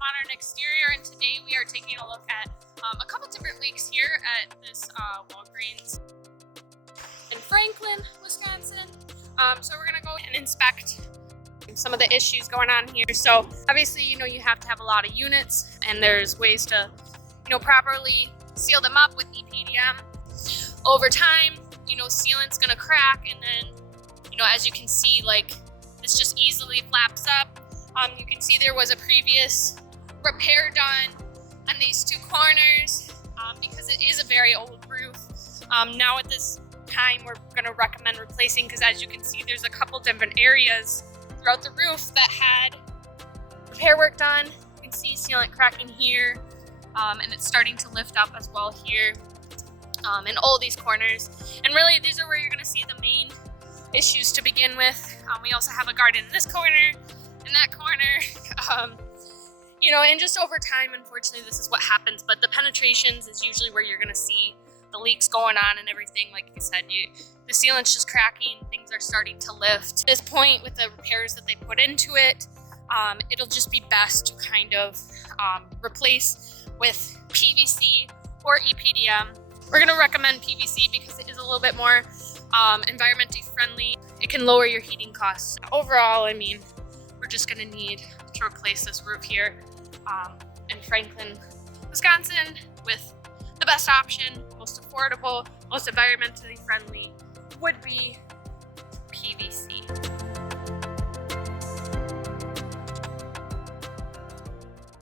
Modern Exterior, and today we are taking a look at a couple different leaks here at this Walgreens in Franklin, Wisconsin. So we're gonna go and inspect some of the issues going on here. So obviously, you have to have a lot of units, and there's ways to, properly seal them up with EPDM. Over time, sealant's gonna crack, and then, as you can see, like this just easily flaps up. You can see there was a previous repair done on these two corners because it is a very old roof. Now at this time, we're gonna recommend replacing, because as you can see, there's a couple different areas throughout the roof that had repair work done. You can see sealant cracking here, and it's starting to lift up as well here, in all these corners. And really, these are where you're gonna see the main issues to begin with. We also have a garden in this corner, in that corner, and just over time, unfortunately, this is what happens. But the penetrations is usually where you're gonna see the leaks going on and everything. Like I said, the sealant's just cracking, things are starting to lift. At this point, with the repairs that they put into it, it'll just be best to kind of replace with PVC or EPDM. We're gonna recommend PVC because it is a little bit more environmentally friendly. It can lower your heating costs. Overall, we're just gonna need to replace this roof here in Franklin, Wisconsin, with the best option, most affordable, most environmentally friendly would be